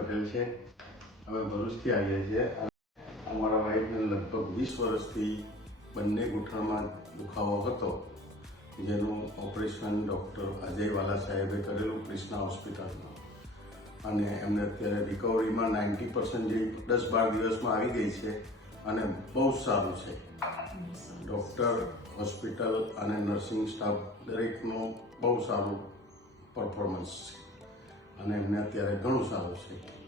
પટેલ છે. અમે ભરૂચથી આવીએ છીએ. અમારા વાઈફને લગભગ 20 વર્ષથી બંને ઘૂંટણમાં દુખાવો હતો, જેનું ઓપરેશન ડૉક્ટર અજય વાલા સાહેબે કરેલું કૃષ્ણા હોસ્પિટલમાં, અને એમને અત્યારે રિકવરીમાં 90% જેવી 10-12 દિવસમાં આવી ગઈ છે અને બહુ સારું છે. ડૉક્ટર, હોસ્પિટલ અને નર્સિંગ સ્ટાફ દરેકનું બહુ સારું પરફોર્મન્સ છે અને એમને અત્યારે ઘણું સારું છે.